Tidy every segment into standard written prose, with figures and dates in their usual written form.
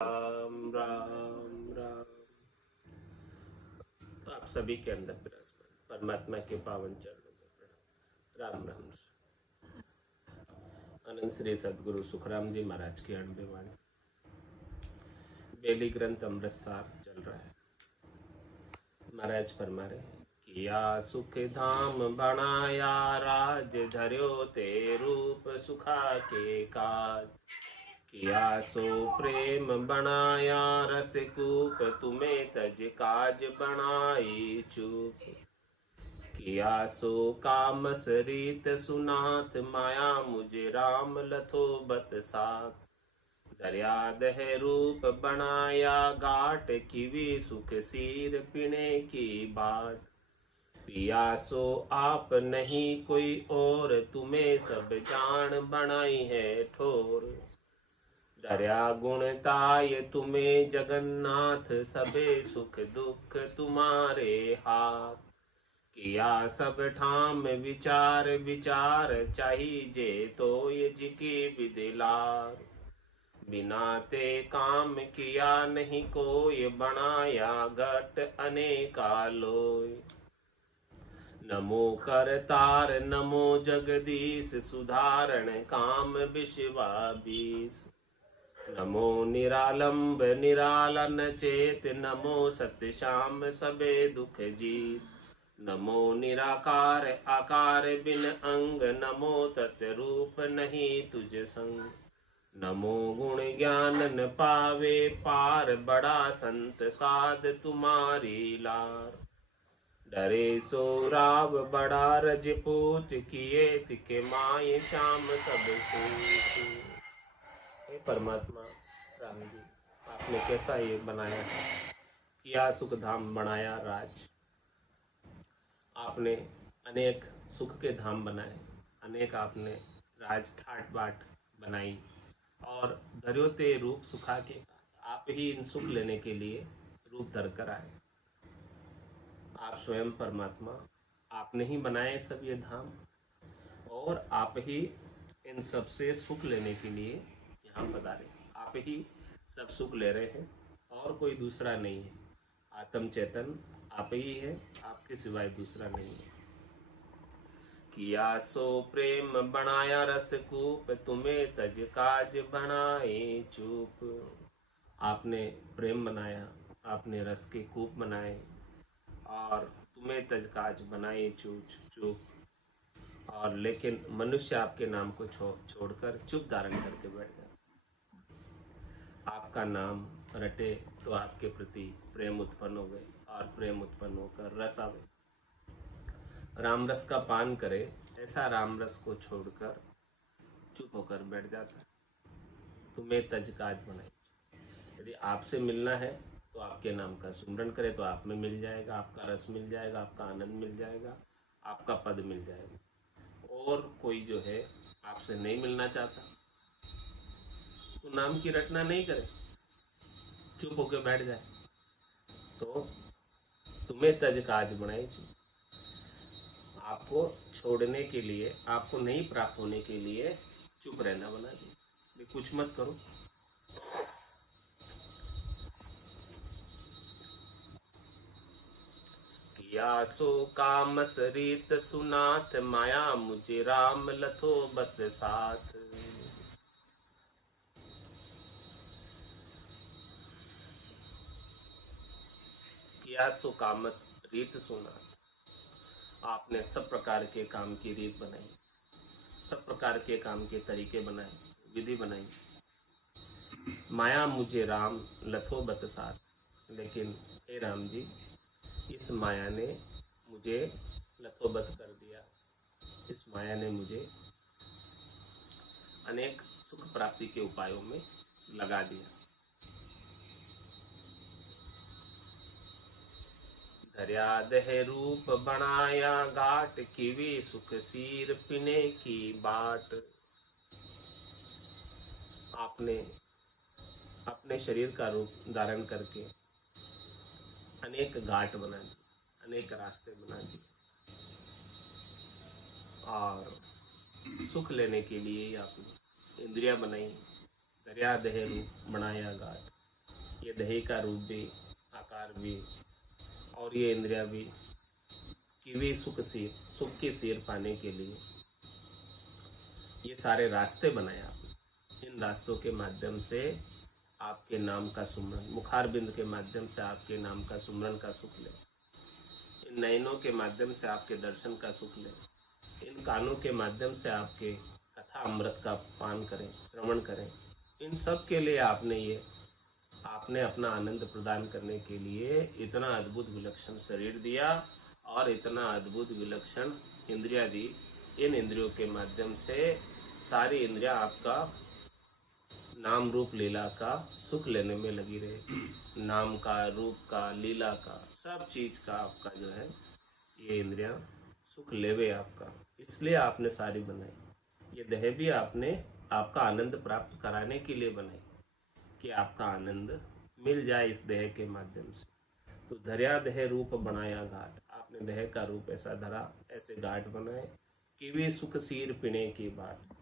राम राम राम। तो आप सभी के अंदर विराजमान परमात्मा के पावन चरणों में प्रणाम। राम राम। अनंत श्री सदगुरु सुखराम जी महाराज की अणबे वाणी। बेली ग्रंथ अमृतसार चल रहा है। महाराज फरमा रहे हैं, किया सुख धाम बनाया राज, धर्यो ते रूप सुखा के काज। किया सो प्रेम बनाया रस कूप, तुम्हें तज काज बनाई चूप। किया सो कामस रीत सुनाथ, माया मुझे राम लथो बत साथ। दरिया दह रूप बनाया घाट, किवी सुख सीर पीने की बाट। पिया सो आप नहीं कोई और, तुम्हें सब जान बनाई है ठोर। दरिया गुणताय तुम्हें जगन्नाथ, सबे सुख दुख तुम्हारे हाथ। किया सब ठाम विचार विचार, चाहिए तो ये जी की विदिलार। बिना ते काम किया नहीं कोई, बनाया घट अनेका लोय। नमो करतार नमो जगदीश, सुधारण काम विश्वाबीस। नमो निरालंब निरालन चेत, नमो सत्य श्याम सबे दुख जीत। नमो निराकार आकार बिन अंग, नमो तत् रूप नहीं तुझ संग। नमो गुण ज्ञान न पावे पार, बड़ा संत साध तुम्हारी लार। डरे सो राव बड़ा रजपूत, किए तिके माये श्याम सब सूत। हे परमात्मा राम जी, आपने कैसा ये बनाया है। किया सुख धाम बनाया राज। आपने अनेक सुख के धाम बनाए, अनेक आपने राज ठाट बाट बनाई, और धर्योते रूप सुखा के आप ही इन सुख लेने के लिए रूप धर कर आए। आप स्वयं परमात्मा, आपने ही बनाए सब ये धाम, और आप ही इन सब से सुख लेने के लिए यहाँ पधारे। आप ही सब सुख ले रहे हैं, और कोई दूसरा नहीं है। आत्म चेतन आप ही है, आपके सिवाय दूसरा नहीं है। किया सो प्रेम बनाया रस कूप, तुम्हें तज काज बनाए चूप। आपने प्रेम बनाया, आपने रस के कूप बनाए, और तुम्हें तज काज बनाए चूप। और लेकिन मनुष्य आपके नाम को छोड़कर चुप धारण करके बैठ गया। आपका नाम रटे तो आपके प्रति प्रेम उत्पन्न हो गए, और प्रेम उत्पन्न होकर रस आवे। राम रस का पान करे, ऐसा राम रस को छोड़कर चुप होकर बैठ जाता है। तुम्हें तज काज बनाई। यदि आपसे मिलना है तो आपके नाम का सुमरन करे तो आप में मिल जाएगा, आपका रस मिल जाएगा, आपका आनंद मिल जाएगा, आपका पद मिल जाएगा। और कोई जो है आपसे नहीं मिलना चाहता तो नाम की रटना नहीं करे, चुप होकर बैठ जाए, तो तुम्हें तज काज बनाए। आपको छोड़ने के लिए, आपको नहीं प्राप्त होने के लिए चुप रहना बना दिया। कुछ मत करो। किया सो कामस रीत सुनाथ, माया मुझे राम लथो बत साथ। किया सो कामस रीत सुनाथ, आपने सब प्रकार के काम की रीत बनाई, सब प्रकार के काम के तरीके बनाए, विधि बनाई। माया मुझे राम लथो बत साथ, लेकिन हे राम जी, इस माया ने मुझे लथोबत कर दिया। इस माया ने मुझे अनेक सुख प्राप्ति के उपायों में लगा दिया। दरिया दह रूप बनाया घाट, किवी सुख सीर पीने की बाट। आपने अपने शरीर का रूप धारण करके अनेक घाट बना दिए, अनेक रास्ते बना दिए, और सुख लेने के लिए आपने इंद्रिया बनाई। दरिया दह रूप बनाया घाट, दही का रूप भी, आकार भी, और ये इंद्रिया भी, कि वे सुख की सीर पाने के लिए ये सारे रास्ते बनाए आपने। इन रास्तों के माध्यम से आपके नाम का सुमरन, मुखार बिंद के माध्यम से आपके नाम का सुमरन का सुख ले, इन नयनों के माध्यम से आपके दर्शन का सुख ले, इन कानों के माध्यम से आपके कथा अमृत का पान करें, श्रवण करें। इन सब के लिए आपने अपना आनंद प्रदान करने के लिए इतना अद्भुत विलक्षण शरीर दिया और इतना अद्भुत विलक्षण इंद्रिया दी। इन इंद्रियों के माध्यम से सारी इंद्रियां आपका नाम रूप लीला का सुख लेने में लगी रहे। नाम का, रूप का, लीला का, सब चीज का आपका जो है ये इंद्रियां सुख लेवे आपका, इसलिए आपने सारी बनाई। ये देह भी आपने आपका आनंद प्राप्त कराने के लिए बनाई, कि आपका आनंद मिल जाए इस देह के माध्यम से। तो धर्या देह रूप बनाया घाट, आपने देह का रूप ऐसा धरा, ऐसे घाट बनाए कि वे सुख सीर पीने की बाट,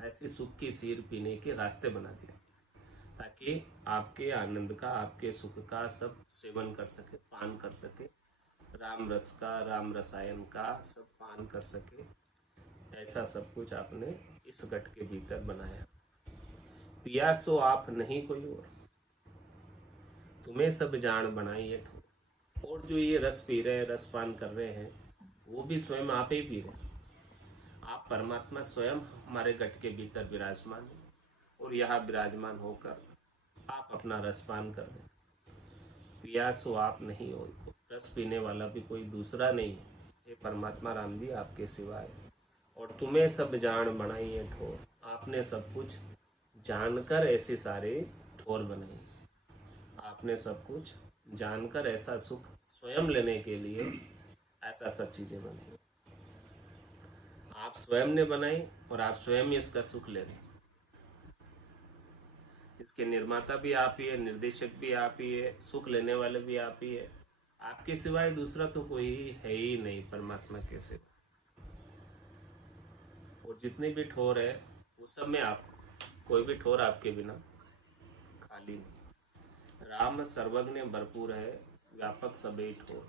ऐसी सुख की सीर पीने के रास्ते बना दिया, ताकि आपके आनंद का, आपके सुख का सब सेवन कर सके, पान कर सके, राम रस का, राम रसायन का सब पान कर सके। ऐसा सब कुछ आपने इस घट के भीतर बनाया। पिया सो आप नहीं कोई और, तुम्हें सब जान बनाई है ठोर। और जो ये रस पी रहे, रस पान कर रहे हैं, वो भी स्वयं आप ही पी रहे हैं। आप परमात्मा स्वयं हमारे घट के भीतर विराजमान है, और यहाँ विराजमान होकर आप अपना रसपान कर रहे हैं। पिया सो आप नहीं हो, रस पीने वाला भी कोई दूसरा नहीं है, ये परमात्मा राम जी आपके सिवाय। और तुम्हें सब जान बनाई है ठोर, आपने सब कुछ जानकर ऐसे सारे ठोर बनाई। आपने सब कुछ जानकर ऐसा सुख स्वयं लेने के लिए ऐसा सब चीजें बनाई। आप स्वयं ने बनाई और आप स्वयं इसका सुख ले रहे। इसके निर्माता भी आप ही है, निर्देशक भी आप ही है, सुख लेने वाले भी आप ही है। आपके सिवाय दूसरा तो कोई है ही नहीं परमात्मा के सिवा। और जितने भी ठोर है वो सब में आप, कोई भी ठोर आपके बिना खाली नहीं। राम सर्वज्ञ भरपूर है, व्यापक सबे ठोर।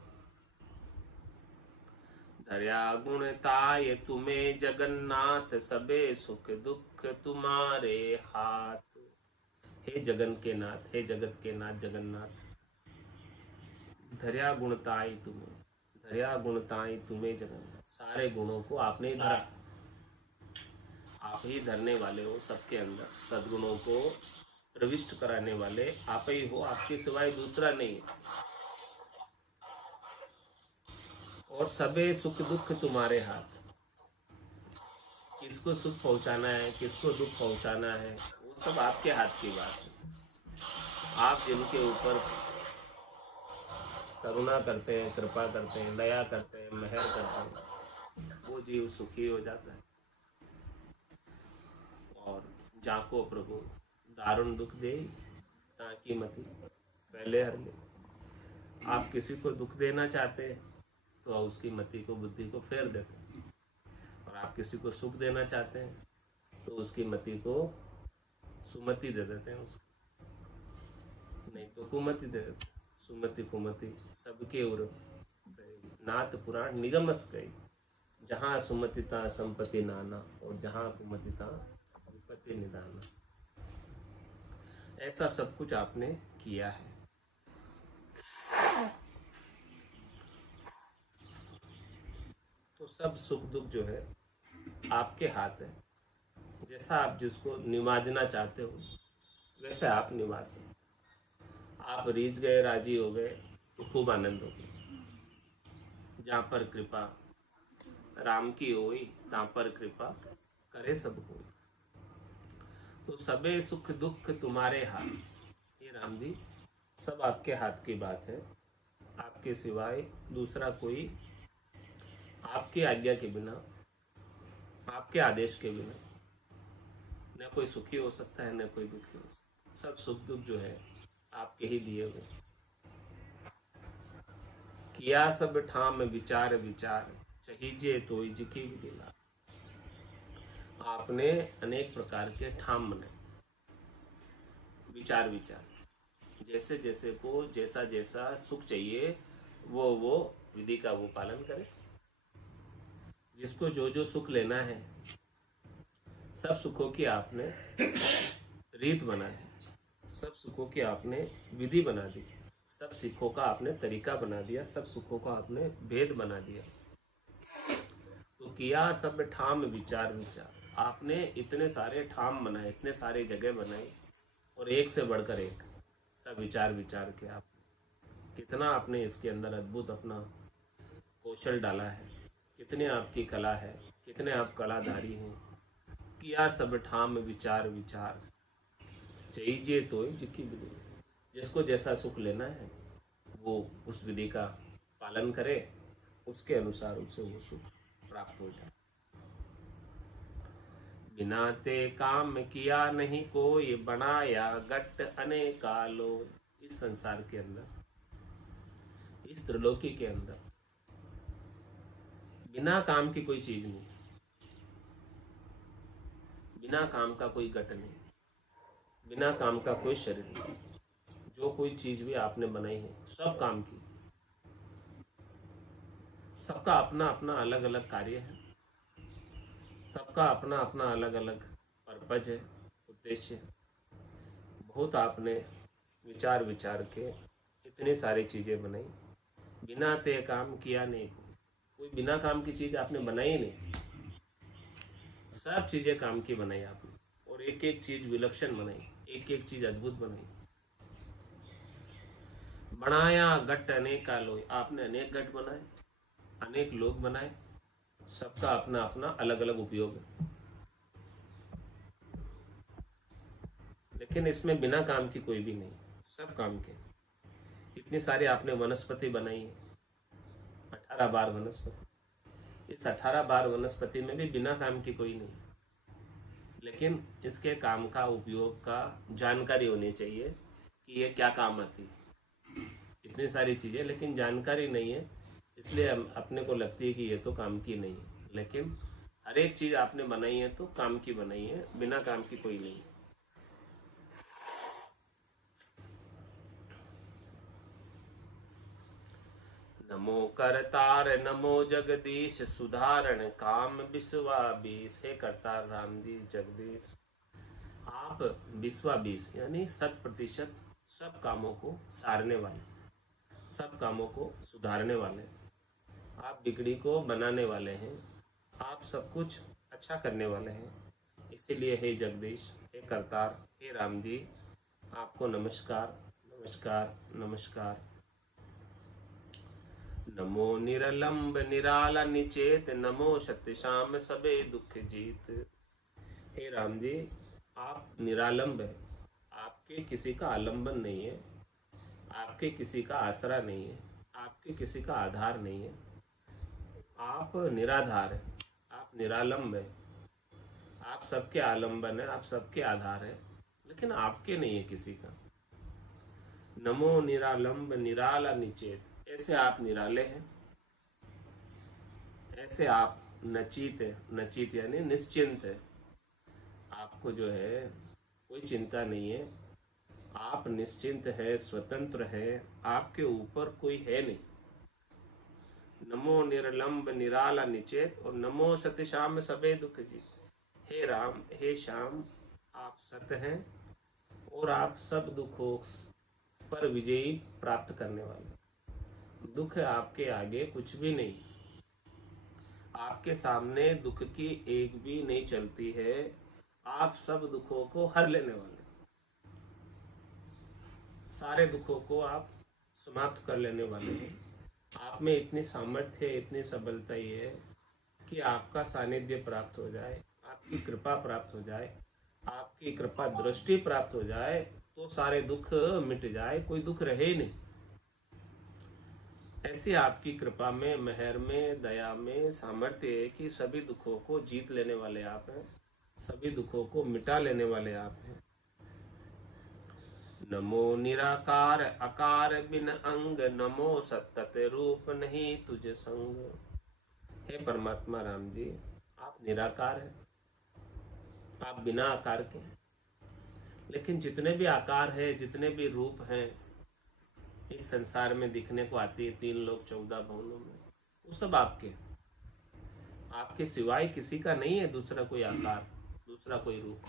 धर्या गुण ताय तुम्हें जगन्नाथ, सबे सुख दुख तुम्हारे हाथ। हे जगन के नाथ, हे जगत के नाथ जगन्नाथ, धर्या गुणताई तुम्हें, धर्या गुणताई तुम्हें जगन्नाथ, सारे गुणों को आपने ही धरा। आप ही धरने वाले हो सबके अंदर, सद्गुणों को प्रविष्ट कराने वाले आप ही हो, आपके सिवाय दूसरा नहीं है। और सबे सुख दुख तुम्हारे हाथ, किसको सुख पहुंचाना है, किसको दुख पहुंचाना है, वो सब आपके हाथ की बात है। आप जिनके ऊपर करुणा करते हैं, कृपा करते हैं, दया करते हैं, मेहर करते हैं, वो जीव सुखी हो जाता है। और जाको प्रभु दारुण दुख दे ताकि मति पहले हर ले। आप किसी को दुख देना चाहते हैं तो उसकी मति को, बुद्धि को फेर देते हैं। और आप किसी को सुख देना चाहते हैं तो उसकी मति को सुमति दे देते हैं, उसको नहीं तो कुमति दे देते हैं। सुमति कुमति सबके उर नाथ पुराण निगमस गई, जहाँ सुमतिता संपत्ति नाना, और जहाँ कुमतिता विपत्ति निदाना। ऐसा सब कुछ आपने किया है। तो सब सुख दुख जो है आपके हाथ है। जैसा आप जिसको निवाजना चाहते हो वैसे आप निवाज सकते। आप रीझ गए, राजी हो गए तो खूब आनंद हो गया। जहाँ पर कृपा राम की होई, तहाँ पर कृपा करे सब कोई। तो सबे सुख दुख तुम्हारे हाथ। ये राम जी सब आपके हाथ की बात है। आपके सिवाय दूसरा कोई आपकी आज्ञा के बिना, आपके आदेश के बिना न कोई सुखी हो सकता है, न कोई दुखी हो सकता है। सब सुख दुख जो है आपके ही दिए हुए। किया सब ठाम विचार विचार, चहीजे तो जिकी दिला। आपने अनेक प्रकार के ठाम बनाए, विचार विचार। जैसे जैसे को जैसा जैसा सुख चाहिए वो विधि का वो पालन करे। जिसको जो जो सुख लेना है, सब सुखों की आपने रीत बना दी, सब सुखों की आपने विधि बना दी, सब सुखों का आपने तरीका बना दिया, सब सुखों का आपने भेद बना दिया। तो किया सब ठाम विचार विचार, आपने इतने सारे ठाम बनाए, इतने सारे जगह बनाई, और एक से बढ़कर एक सब विचार विचार के आप कितना आपने इसके अंदर अद्भुत अपना कौशल डाला है, कितने आपकी कला है, कितने आप कलाधारी हैं। किया सब ठाम विचार विचार, चाहिए तो जिकी विधि, जिसको जैसा सुख लेना है वो उस विधि का पालन करे, उसके अनुसार उसे वो सुख प्राप्त हो जाए। बिना ते काम किया नहीं कोई, बनाया गट अनेकालो। इस संसार के अंदर, इस त्रिलोकी के अंदर बिना काम की कोई चीज नहीं, बिना काम का कोई गट नहीं, बिना काम का कोई शरीर नहीं। जो कोई चीज भी आपने बनाई है सब काम की, सबका अपना अपना अलग अलग कार्य है, सबका अपना अपना अलग अलग पर्पज है, उद्देश्य है। बहुत आपने विचार विचार के इतनी सारी चीजें बनाई, बिना ते काम किया नहीं, कोई बिना काम की चीज आपने बनाई नहीं, सब चीजें काम की बनाई आपने, और एक एक चीज विलक्षण बनाई, एक एक चीज अद्भुत बनाई। बनाया गट अनेका लोग, आपने अनेक गट बनाए, अनेक लोग बनाए, सबका अपना अपना अलग अलग उपयोग है, लेकिन इसमें बिना काम की कोई भी नहीं, सब काम के। इतनी सारी आपने वनस्पति बनाई है, 18 बार वनस्पति, इस 18 बार वनस्पति में भी बिना काम की कोई नहीं, लेकिन इसके काम का उपयोग का जानकारी होनी चाहिए कि ये क्या काम आती है। इतनी सारी चीजें लेकिन जानकारी नहीं है, इसलिए अपने को लगती है कि ये तो काम की नहीं है, लेकिन हर एक चीज आपने बनाई है तो काम की बनाई है, बिना काम की कोई नहीं। नमो करतार नमो जगदीश, सुधारण काम विश्वाबीस। हे करतार राम जी जगदीश, आप विश्वाबीस यानी 100% सब कामों को सारने वाले, सब कामों को सुधारने वाले, आप बिगड़ी को बनाने वाले हैं, आप सब कुछ अच्छा करने वाले हैं। इसीलिए हे जगदीश, हे करतार, हे राम जी, आपको नमस्कार नमस्कार नमस्कार। नमो निरलंब निराला निचेत, नमो सत्य शाम सबे दुख जीत। हे राम जी, आप निरालंब है, आपके किसी का आलंबन नहीं है, आपके किसी का आसरा नहीं है, आपके किसी का आधार नहीं है, आप निराधार है, आप निरालंब है, आप सबके आलंबन है, आप सबके आधार है, लेकिन आपके नहीं है किसी का। नमो निरालंब निराला निचेत, ऐसे आप निराले हैं, ऐसे आप नचित है, नचित यानी निश्चिंत है, आपको जो है कोई चिंता नहीं है, आप निश्चिंत है, स्वतंत्र है, आपके ऊपर कोई है नहीं। नमो निर्लंब निराला निचेत, और नमो सत्य श्याम सबे दुख जी। हे राम, हे श्याम, आप सत्य हैं और आप सब दुखों पर विजयी प्राप्त करने वाले। दुख आपके आगे कुछ भी नहीं, आपके सामने दुख की एक भी नहीं चलती है, आप सब दुखों को हर लेने वाले, सारे दुखों को आप समाप्त कर लेने वाले हैं। आप में इतनी सामर्थ्य, इतनी सबलता ही है कि आपका सानिध्य प्राप्त हो जाए, आपकी कृपा प्राप्त हो जाए, आपकी कृपा दृष्टि प्राप्त हो जाए तो सारे दुख मिट जाए, कोई दुख रहे ही नहीं। ऐसी आपकी कृपा में, मेहर में, दया में सामर्थ्य है कि सभी दुखों को जीत लेने वाले आप हैं, सभी दुखों को मिटा लेने वाले आप हैं। नमो निराकार आकार बिन अंग, नमो सत्त रूप नहीं तुझ संग। हे परमात्मा राम जी, आप निराकार हैं, आप बिना आकार के, लेकिन जितने भी आकार है, जितने भी रूप हैं इस संसार में दिखने को आती है, 3 लोक 14 भुवनों में, वो सब आपके सिवाय किसी का नहीं है दूसरा कोई आकार, दूसरा कोई रूप।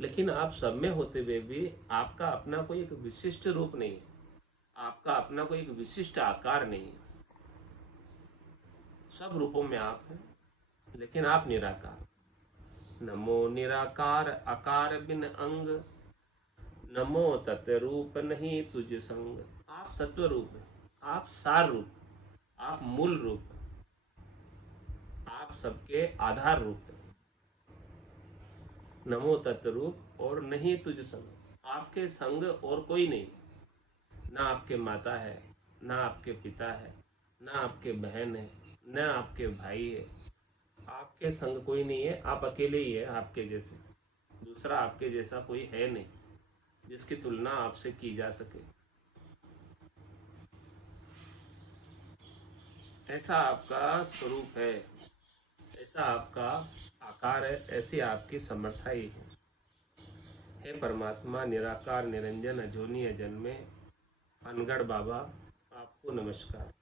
लेकिन आप सब में होते हुए भी आपका अपना कोई एक विशिष्ट रूप नहीं है, आपका अपना कोई एक विशिष्ट आकार नहीं है। सब रूपों में आप हैं, लेकिन आप निराकार। नमो निराकार आकार बिन अंग, नमो तत्व रूप नहीं तुझ संग। आप तत्व रूप है, आप सार रूप, आप मूल रूप, आप सबके आधार रूप है। नमो तत्व रूप और नहीं तुझ संग, आपके संग और कोई नहीं। ना आपके माता है, ना आपके पिता है, ना आपके बहन है, ना आपके भाई है। आपके संग कोई नहीं है, आप अकेले ही है आपके जैसे। दूसरा आपके जैसा कोई है नहीं जिसकी तुलना आपसे की जा सके। ऐसा आपका स्वरूप है, ऐसा आपका आकार है, ऐसी आपकी समर्था ही है। हे परमात्मा निराकार निरंजन अजोनी अजन्मे अनगढ़ बाबा, आपको नमस्कार।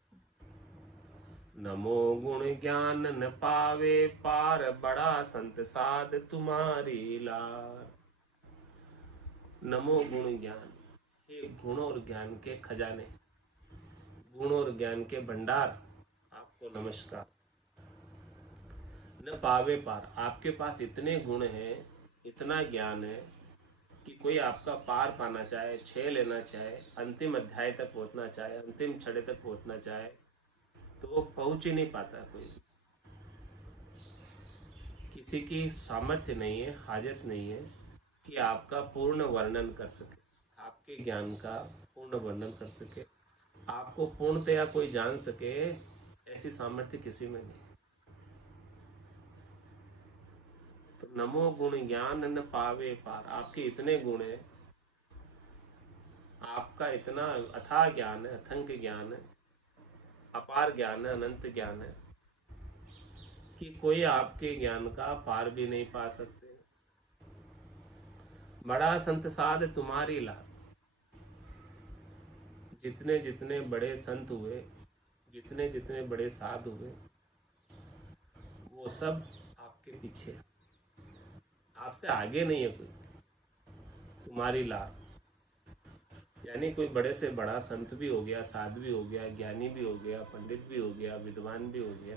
नमो गुण ज्ञान न पावे पार, बड़ा संत साध तुम्हारी लार। नमो गुण ज्ञान, हे गुण और ज्ञान के खजाने, गुण और ज्ञान के भंडार, आपको नमस्कार। न पावे पार, आपके पास इतने गुण हैं, इतना ज्ञान है कि कोई आपका पार पाना चाहे, छे लेना चाहे, अंतिम अध्याय तक पहुंचना चाहे, अंतिम छड़े तक पहुंचना चाहे, तो वो पहुंच ही नहीं पाता। कोई किसी की सामर्थ्य नहीं है, हाजत नहीं है कि आपका पूर्ण वर्णन कर सके, आपके ज्ञान का पूर्ण वर्णन कर सके, आपको पूर्णतया कोई जान सके, ऐसी सामर्थ्य किसी में नहीं। तो नमो गुण ज्ञान न पावे पार, आपके इतने गुण है, आपका इतना अथाह ज्ञान है, अथंक ज्ञान है, अपार ज्ञान है, अनंत ज्ञान है कि कोई आपके ज्ञान का पार भी नहीं पा सकते। बड़ा संत साध तुम्हारी लार, जितने जितने बड़े संत हुए, जितने जितने बड़े साधु हुए, वो सब आपके पीछे, आपसे आगे नहीं है कोई। तुम्हारी लार यानी कोई बड़े से बड़ा संत भी हो गया, साधु भी हो गया, ज्ञानी भी हो गया, पंडित भी हो गया, विद्वान भी हो गया,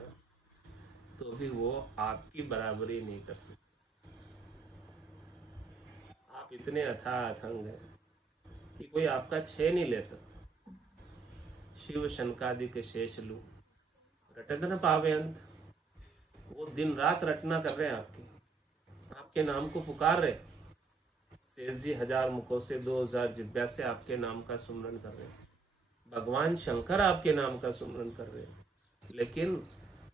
तो भी वो आपकी बराबरी नहीं कर सकते। आप इतने अथाह अथंग हैं कि कोई आपका छे नहीं ले सकता। शिव शनकादिक शेष लू, रटत न पावे अंत। वो दिन रात रटना कर रहे हैं आपके नाम को पुकार रहे। शेष जी 1000 मुखों से 2000 जिब्या से आपके नाम का सुमरन कर रहे हैं। भगवान शंकर आपके नाम का सुमरन कर रहे हैं, लेकिन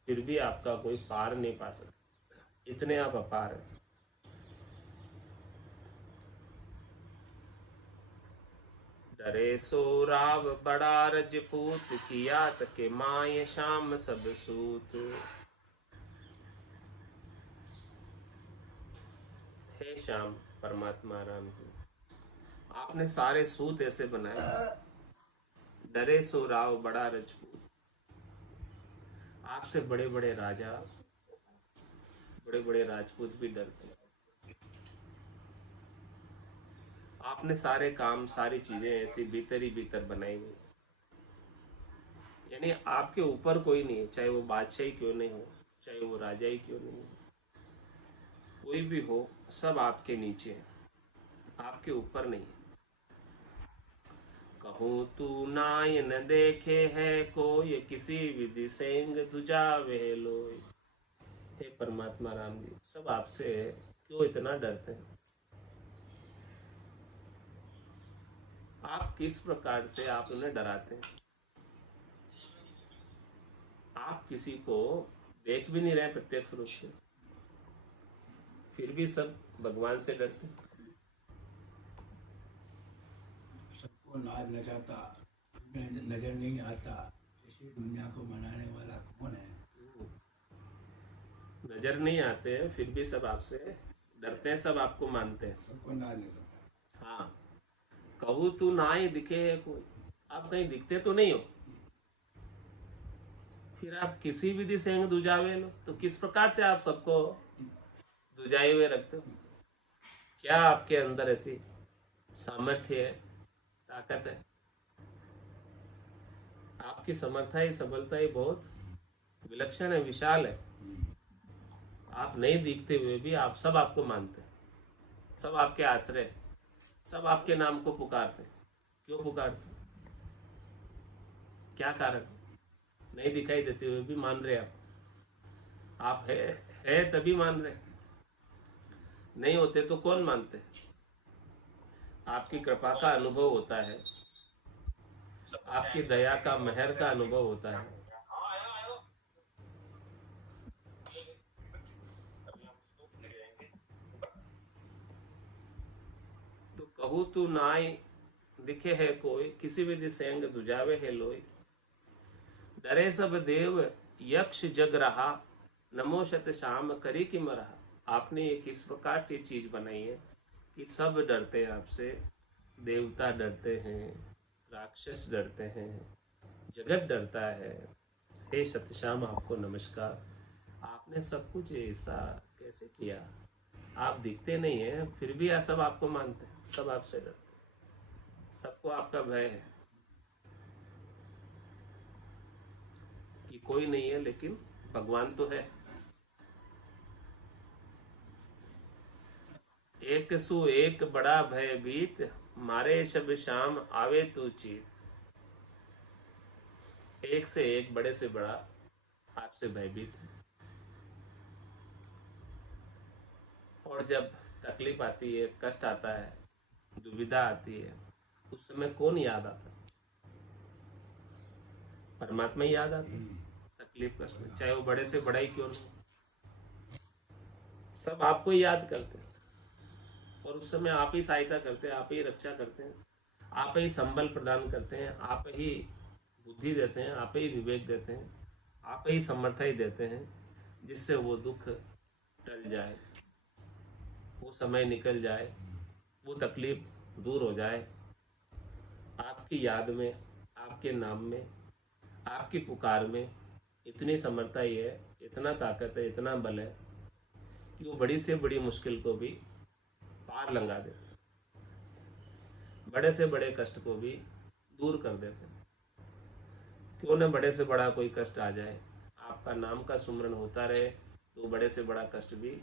फिर भी आपका कोई पार नहीं पा सकता, इतने आप अपार हैं। डरे सो राव बड़ा रजपूत, किया तके माय शाम सब सूत। हे श्याम परमात्मा राम जी, आपने सारे सूत ऐसे बनाए। डरे सो राव बड़ा रजपूत, आपसे बड़े बड़े राजा, बड़े बड़े राजपूत भी डरते हैं। आपने सारे काम, सारी चीजें ऐसी भीतर ही भीतर बनाई हुई, यानी आपके ऊपर कोई नहीं है, चाहे वो बादशाही क्यों नहीं हो, चाहे वो राजा ही क्यों नहीं हो, कोई भी हो, सब आपके नीचे है, आपके ऊपर नहीं है। कहूँ तू नाय न देखे है कोई, किसी विधि सेंग तुझा वह लोय। हे परमात्मा राम जी, सब आपसे क्यों इतना डरते हैं? आप किस प्रकार से आप उन्हें डराते हैं? आप किसी को देख भी नहीं रहे प्रत्यक्ष रूप से, फिर भी सब भगवान से डरते। सबको नाज न चाहता, नजर नहीं आता, इसी दुनिया को बनाने वाला कौन है? नजर नहीं आते हैं, फिर भी सब आपसे डरते हैं, सब आपको मानते हैं। सबको नाज नहीं करता। हाँ, कहू तू ना ही दिखे कोई, आप कहीं दिखते तो नहीं हो, फिर आप किसी विधि से दुजावे लो, तो किस प्रकार से आप सबको दुजाए हुए रखते हो? क्या आपके अंदर ऐसी सामर्थ्य है, ताकत है? आपकी समर्था ही सबलता ही बहुत विलक्षण है, विशाल है। आप नहीं दिखते हुए भी आप सब आपको मानते हैं, सब आपके आश्रय हैं, सब आपके नाम को पुकारते हैं। क्यों पुकारते हैं? क्या कारण? नहीं दिखाई देते हुए भी मान रहे आप है तभी मान रहे, नहीं होते तो कौन मानते? आपकी कृपा का अनुभव होता है, आपकी दया का, मेहर का अनुभव होता है। तो कहू तू नाई दिखे है कोई, किसी विधि सेंग दुजावे है लोई। डरे सब देव यक्ष जग रहा, नमो शत श्याम करी कि मरहा। आपने ये किस प्रकार से चीज बनाई है कि सब डरते हैं आपसे, देवता डरते हैं, राक्षस डरते हैं, जगत डरता है। हे सत्यश्याम, आपको नमस्कार। आपने सब कुछ ऐसा कैसे किया? आप दिखते नहीं है, फिर भी सब आपको मानते हैं, सब आपसे डरते हैं, सबको आपका भय है कि कोई नहीं है लेकिन भगवान तो है। एक सु एक बड़ा भयभीत, मारे शब श्याम आवे तू चीत। एक से एक बड़े से बड़ा आपसे भयभीत है। और जब तकलीफ आती है, कष्ट आता है, दुविधा आती है, उस समय कौन याद आता? परमात्मा ही याद आता। तकलीफ कष्ट में चाहे वो बड़े से बड़ा ही क्यों नहीं, सब आपको ही याद करते हैं। और उस समय आप ही सहायता करते हैं, आप ही रक्षा करते हैं, आप ही संबल प्रदान करते हैं, आप ही बुद्धि देते हैं, आप ही विवेक देते हैं, आप ही समर्थ ही देते हैं, जिससे वो दुख टल जाए, वो समय निकल जाए, वो तकलीफ दूर हो जाए। आपकी याद में, आपके नाम में, आपकी पुकार में इतनी समर्था ही है, इतना ताकत है, इतना बल है कि वो बड़ी से बड़ी मुश्किल को भी पार लंघा देते हैं, बड़े से बड़े कष्ट को भी दूर कर देते हैं। क्यों न बड़े से बड़ा कोई कष्ट आ जाए, आपका नाम का सुमरन होता रहे तो बड़े से बड़ा कष्ट भी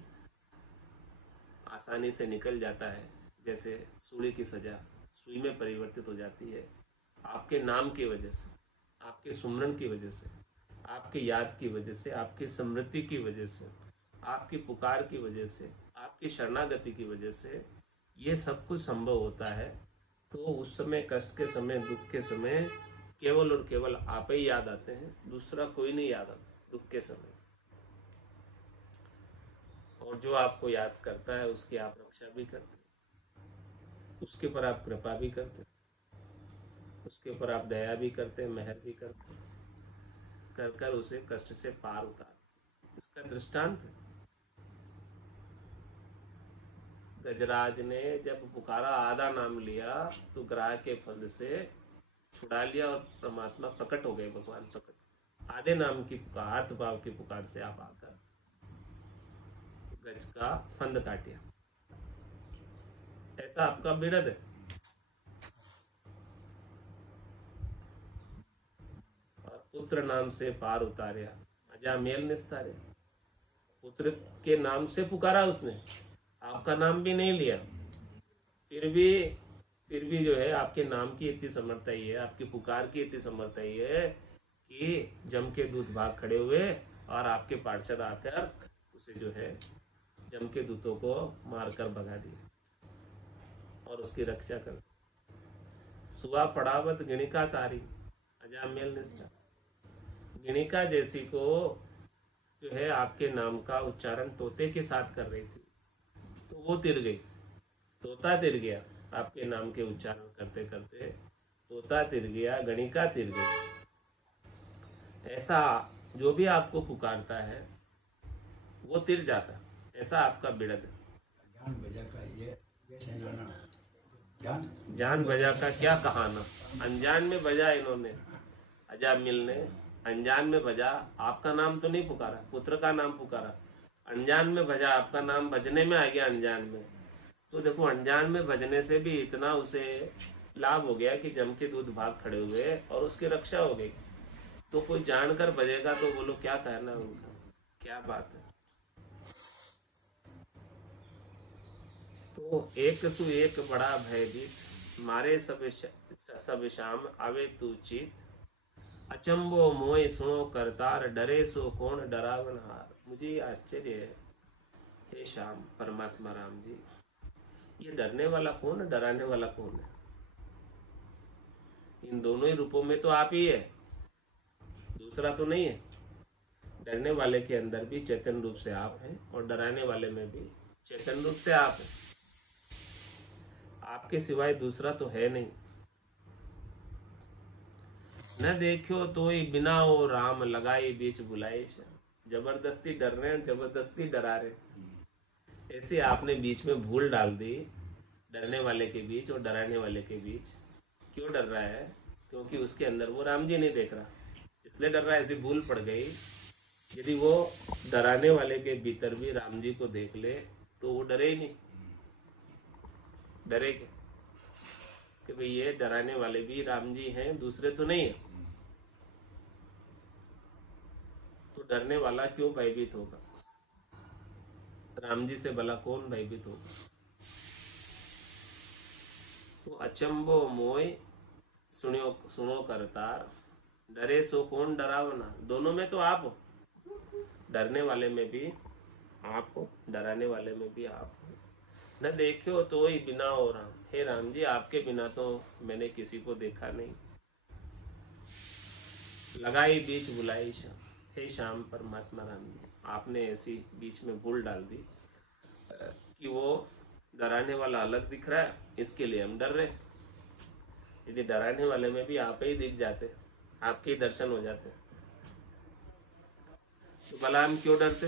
आसानी से निकल जाता है। जैसे सूली की सजा सुई में परिवर्तित हो जाती है, आपके नाम की वजह से, आपके सुमरन की वजह से, आपकी याद की वजह से, आपकी स्मृति की वजह से, आपकी पुकार की वजह से, आपकी शरणागति की वजह से ये सब कुछ संभव होता है। तो उस समय, कष्ट के समय, दुख के समय केवल और केवल आप ही याद आते हैं, दूसरा कोई नहीं याद आता दुख के समय। और जो आपको याद करता है उसकी आप रक्षा भी करते हैं, उसके पर आप कृपा भी करते हैं, उसके ऊपर आप दया भी करते हैं, मेहर भी करते हैं, कर कर उसे कष्ट से पार उतार। इसका दृष्टांत गजराज ने जब पुकारा, आधा नाम लिया तो ग्राह के फंद से छुड़ा लिया और परमात्मा प्रकट हो गए, भगवान प्रकट। आधे नाम की पुकार, अर्थ भाव की पुकार से आप आकर गज का फंद काटिया। ऐसा आपका बिरद है। और पुत्र नाम से पार उतारिया, अजामेल निस्तारे। पुत्र के नाम से पुकारा उसने, आपका नाम भी नहीं लिया, फिर भी जो है आपके नाम की इतनी समर्था ही है, आपकी पुकार की इतनी समर्था ही है कि जम के दूत भाग खड़े हुए और आपके पार्षद आकर उसे जो है जम के दूतों को मारकर भगा दिया और उसकी रक्षा कर। सुआ पड़ावत गिणिका तारी, अजामेल निस्तार। गिणिका जैसी को जो है आपके नाम का उच्चारण तोते के साथ कर रही थी, तो वो तिर गई, तोता तिर गया। आपके नाम के उच्चारण करते करते तोता तिर गया, गणिका तिर गई। ऐसा जो भी आपको पुकारता है वो तिर जाता, ऐसा आपका बिड़द है। ज्ञान भजा का ये सेनाना जान बजा का क्या कहाना, अनजान में बजा इन्होंने अजामिल ने, अनजान में बजा, आपका नाम तो नहीं पुकारा, पुत्र का नाम पुकारा, अनजान में बजा, आपका नाम बजने में आ गया अनजान में। तो देखो अनजान में बजने से भी इतना उसे लाभ हो गया कि जम के दूध भाग खड़े हुए और उसकी रक्षा हो गई। तो कोई जानकर बजेगा तो बोलो क्या कहना उनका, क्या बात है। तो एक सु एक बड़ा भयभीत, मारे सब शाम आवे तू चित, अचंबो मोय सुनो करतार, डरे सो कौन डरावन हार। मुझे आश्चर्य है हे श्याम परमात्मा राम जी, ये डरने वाला कौन है, डराने वाला कौन है? इन दोनों ही रूपों में तो आप ही है, दूसरा तो नहीं है। डरने वाले के अंदर भी चेतन रूप से आप हैं और डराने वाले में भी चेतन रूप से आप हैं। आपके सिवाय दूसरा तो है नहीं। न देखो तो ही बिना ओ राम, लगाई बीच बुलाई श्याम। जबरदस्ती डर रहे हैं, जबरदस्ती डरा रहे। ऐसे आपने बीच में भूल डाल दी, डरने वाले के बीच और डराने वाले के बीच। क्यों डर रहा है? क्योंकि उसके अंदर वो राम जी नहीं देख रहा, इसलिए डर रहा है। ऐसी भूल पड़ गई। यदि वो डराने वाले के भीतर भी राम जी को देख ले तो वो डरे ही नहीं। डरे क्या कि भाई ये डराने वाले भी राम जी हैं, दूसरे तो नहीं है। तो डरने वाला क्यों भयभीत होगा? राम जी से भला कौन भयभीत होगा? तो अचंबो मोय सुनो करतार, डरे सो कौन डरावना। दोनों में तो आप हो, डरने वाले में भी आप हो, डराने वाले में भी आप हो। न देखो तो ही बिना हो राम, हे राम जी आपके बिना तो मैंने किसी को देखा नहीं। लगाई बीच बुलाई श्याम, हे श्याम परमात्मा राम जी, आपने ऐसी बीच में भूल डाल दी कि वो डराने वाला अलग दिख रहा है, इसके लिए हम डर रहे। यदि डराने वाले में भी आप ही दिख जाते, आपके ही दर्शन हो जाते, तो भला हम क्यों डरते?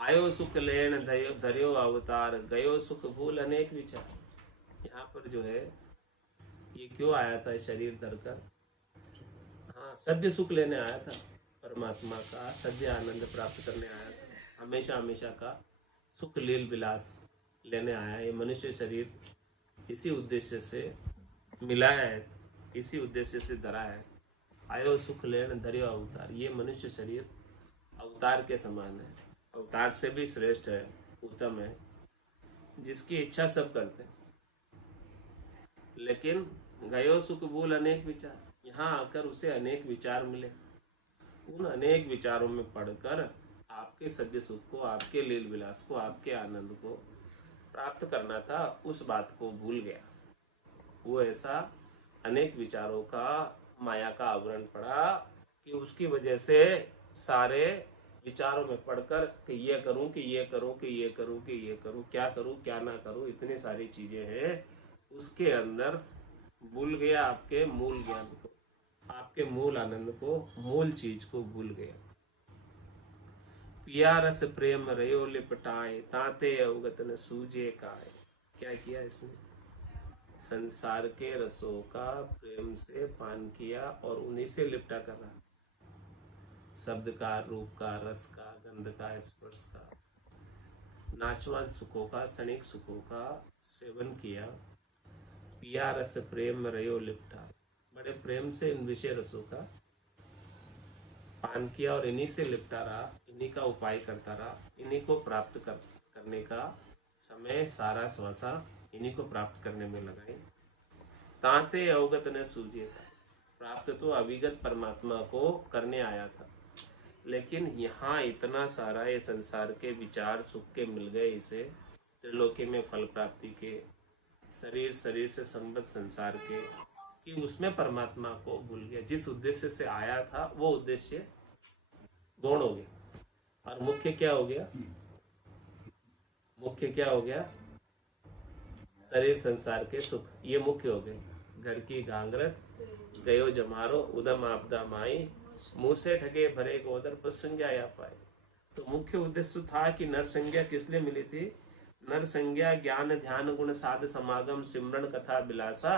आयो सुख लेन धर्यो अवतार, गयो सुख भूल अनेक विचार। यहाँ पर जो है ये क्यों आया था शरीर धरकर? हाँ, सद्य सुख लेने आया था, परमात्मा का सद्य आनंद प्राप्त करने आया था। हमेशा हमेशा का सुख लील विलास लेने आया। ये मनुष्य शरीर इसी उद्देश्य से मिला है, इसी उद्देश्य से धरा है। आयो सुख लेन धर्यो अवतार, ये मनुष्य शरीर अवतार के समान है, अवतार से भी श्रेष्ठ है, उत्तम है, जिसकी इच्छा सब करते हैं। लेकिन गयो सुख भूल अनेक विचार, यहाँ आकर उसे अनेक विचार मिले। उन अनेक विचारों में पढ़कर आपके सद्य सुख को, आपके लील विलास को, आपके आनंद को प्राप्त करना था, उस बात को भूल गया। वो ऐसा अनेक विचारों का, माया का आवरण पड़ा कि उसकी वजह से सारे विचारों में पढ़कर कि ये करूं कि ये करूं कि ये करूं कि ये करूं, क्या करूं क्या ना करूं, इतनी सारी चीजें हैं, उसके अंदर भूल गया आपके मूल ज्ञान को, आपके मूल आनंद को, मूल चीज को भूल गया। पिया रस प्रेम रयो लिपटाए, ताते अवगत न सूझे काय। क्या किया इसने? संसार के रसों का प्रेम से पान किया और उन्हीं से लिपटा कर रहा। शब्द का, रूप का, रस का, गंध का, स्पर्श का, नाशवान सुखों का, क्षणिक सुखों का सेवन किया। पिया रस प्रेम रयो लिपटा, बड़े प्रेम से इन विषय रसों का पान किया और इन्हीं से लिपटा रहा, इन्हीं का उपाय करता रहा, इन्हीं को प्राप्त करने का समय, सारा श्वासा इन्हीं को प्राप्त करने में लगाए। ताते अवगत न सूझे, प्राप्त तो अविगत परमात्मा को करने आया था, लेकिन यहाँ इतना सारा ये संसार के विचार सुख के मिल गए इसे, त्रिलोकी में फल प्राप्ति के, शरीर से संबद्ध संसार के, कि उसमें परमात्मा को भूल गया। जिस उद्देश्य से आया था वो उद्देश्य गौण हो गया और मुख्य क्या हो गया? मुख्य क्या हो गया? शरीर संसार के सुख, ये मुख्य हो गए। घर की गांगरत गयो जमारो, उदम आपदा माई, मुंह से ठगे भरे गोदर पर संज्ञा या पाए। तो मुख्य उद्देश्य था कि नर संज्ञा किस लिए मिली थी? नर संज्ञा ज्ञान ध्यान गुण साध समागम सिमरन कथा बिलासा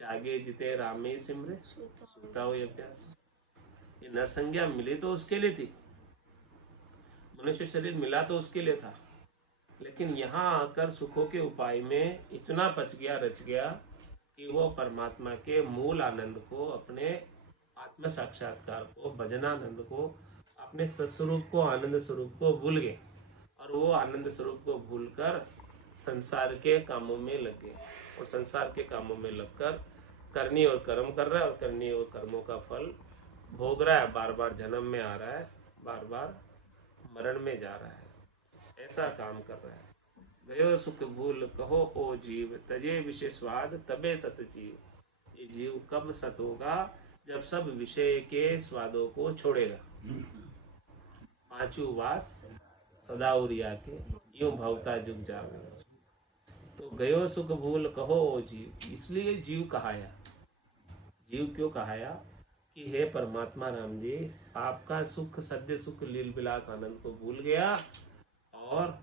जागे जिते रामे सिमरे सूता हुई अभ्यास। ये नर संज्ञा मिली तो उसके लिए थी, मनुष्य शरीर मिला तो उसके लिए था, लेकिन यहाँ आकर सुखों के उपाय में इतना पच गया रच गया कि वो परमात्मा के मूल आनंद को, अपने आत्म साक्षात्कार को, भजनानंद को, अपने सस्वरूप को, आनंद स्वरूप को भूल गए और वो आनंद स्वरूप को भूलकर संसार के कामों में लग गए और संसार के कामों में लगकर करनी और कर्म कर रहा है और करनी और कर्मों का फल भोग रहा है, बार बार जन्म में आ रहा है, बार बार मरण में जा रहा है, ऐसा काम कर रहा है। गयो सुख भूल कहो ओ जीव तजे विषय स्वाद तबे सत जीव। ये जीव कब सत होगा? जब सब विषय के स्वादों को छोड़ेगा। पांचू वास सदा उरिया के यूं भवता जुग जावे। तो गयो सुख भूल कहो ओ जीव, इसलिए जीव कहाया। जीव क्यों कहाया? कि हे परमात्मा राम जी, आपका सुख सद्य सुख लील विलास आनंद को भूल गया और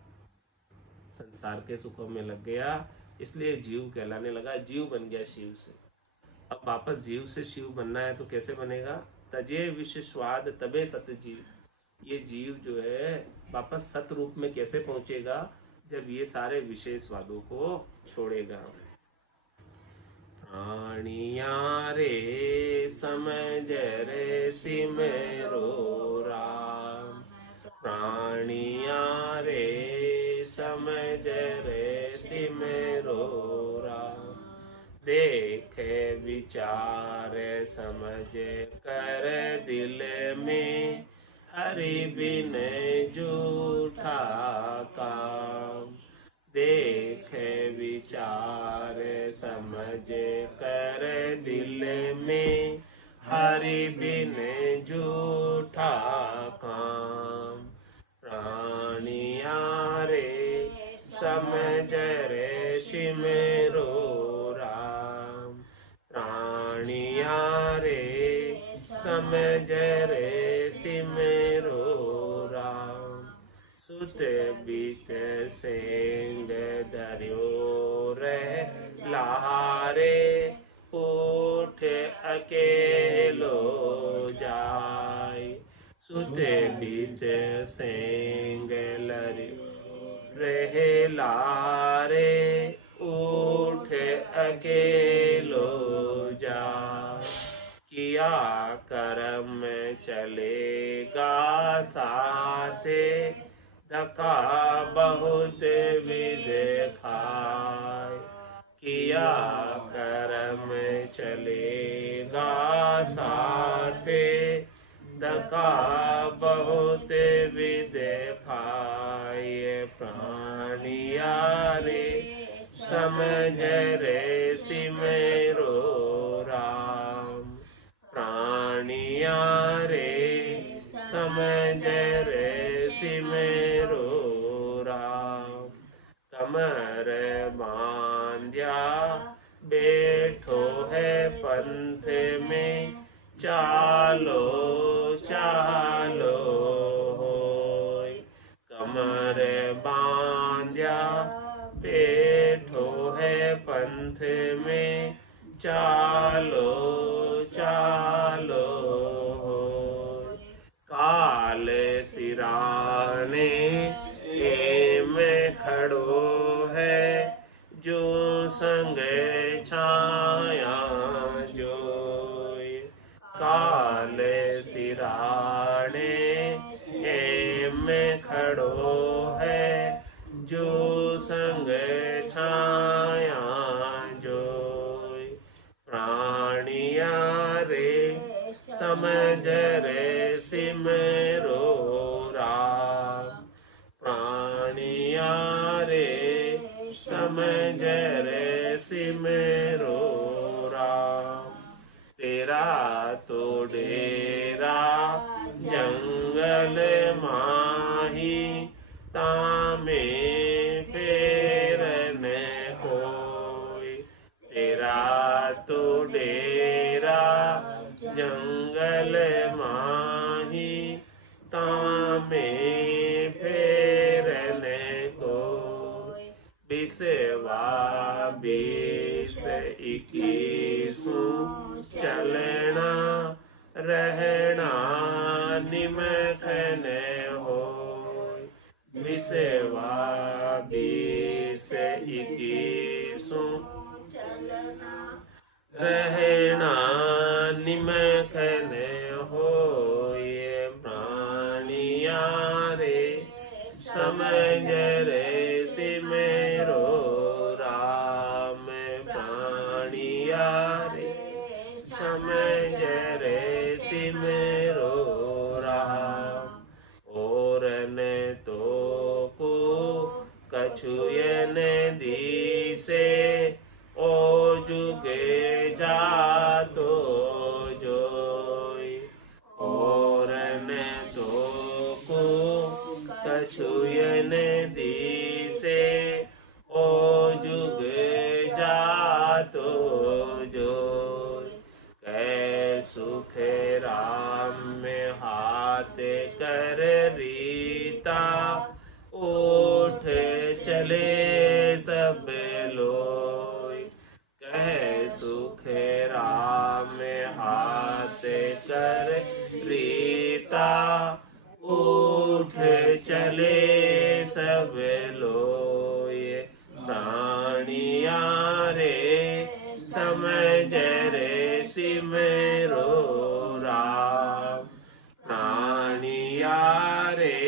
संसार के सुखों में लग गया, इसलिए जीव कहलाने लगा, जीव बन गया शिव से। अब वापस जीव से शिव बनना है तो कैसे बनेगा? तजे विश्व स्वाद तबे सत जीव। ये जीव जो है वापस सत रूप में कैसे पहुंचेगा? जब ये सारे विषय स्वादों को छोड़ेगा। प्राणिया रे समझ रे सिमरो राम, प्राणिया रे समझ रे सिमरो राम। देखे विचार समझ कर दिल में, हरि बिन झूठा काम। देखे विचार समझ कर दिल में, हरि बिन झूठा काम। प्राणिया रे समझ रे सिमरो राम, प्राणिया रे समझ रे सिमरो राम। सुत बीत सेंग धर्यो रे लारे, उठ अकेलो जाय। सुत बीत सेंग लरियो रे लारे, उठ अकेलो जाय। किया कर्म चलेगा साथे, धक्का बहुत विध खाए। किया कर्म चलेगा साथे, धक्का बहुत विध खाए। प्राणिया रे समझ रे सिमरो राम, प्राणिया रे समझ रे सिमरो राम। कमर बांध्या बैठो है पंथ में, चालो चालो होय। कमर बांध्या बैठो है पंथ में, चालो चालो होय। काल सिराने एम खड़ो है, जो संग छाया जोय। काल सिराने एम खड़ो है, जो संग छाया जोय। प्राणिया रे समझ रे सिमरो राम, प्राणिया रे समझ रे सिमरो राम। तेरा तो डेरा जंगल माही, तामे फेरन कोय। तेरा तो डेरा जंगल माही, तामे फेरन कोय। इकीसु चलना रहना निमखन होय विसेवा बीस इकीसु चलना रहना निमखन होय प्राणिया रे समझ रे सिमरो राम प्राणिया रे समझ रे सिमरो राम और न तो को कछुयन दिसे ओ जुगे जातो जोय और न तो को कछुयन दिसे ओ जुगे जातो जोय कै सुख राम में हाथ कर रीता उठ चले सब लोय कह सुख राम हाथ कर रीता उठ चले सब लोय प्राणिया रे समझ रे सिमरो राम प्राणिया रे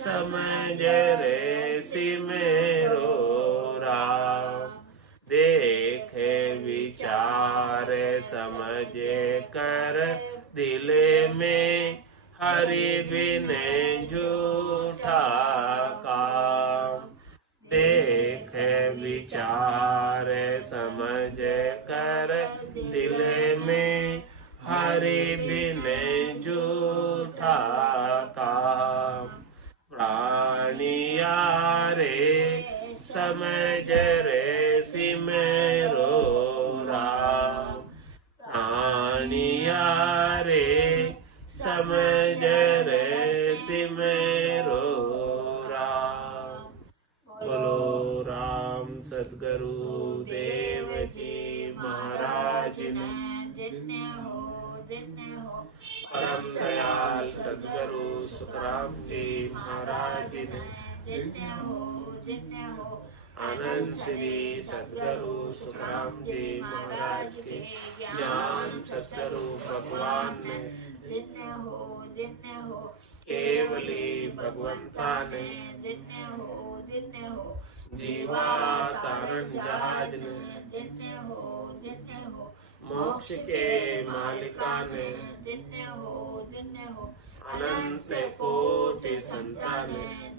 समझ रे सिमरो राम देख विचार समझ कर दिल में हरि बिन झूठा काम देख विचार समझ कर दिल में हरि बिन झूठा काम प्राणिया रे समझ रे सिमरो राम प्राणिया रे समझ रे सिमरो राम बोलो राम सद्गुरु देव जी महाराज ने जितने हो परम दयाल सद्गुरु सुखराम जी महाराज ने जितने हो आनंद श्री सद्गुरु सुखराम जी महाराज के ज्ञान सत्स्वरूप भगवान ने जितने हो केवली भगवंता ने जितने हो जीवा तारण जहाज ने जितने हो मोक्ष के मालिका ने जितने हो अनंत कोटि संतान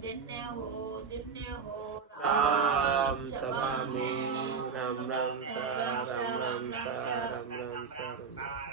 जितने हो राम सभा में राम राम सा राम राम सा राम राम सा राम राम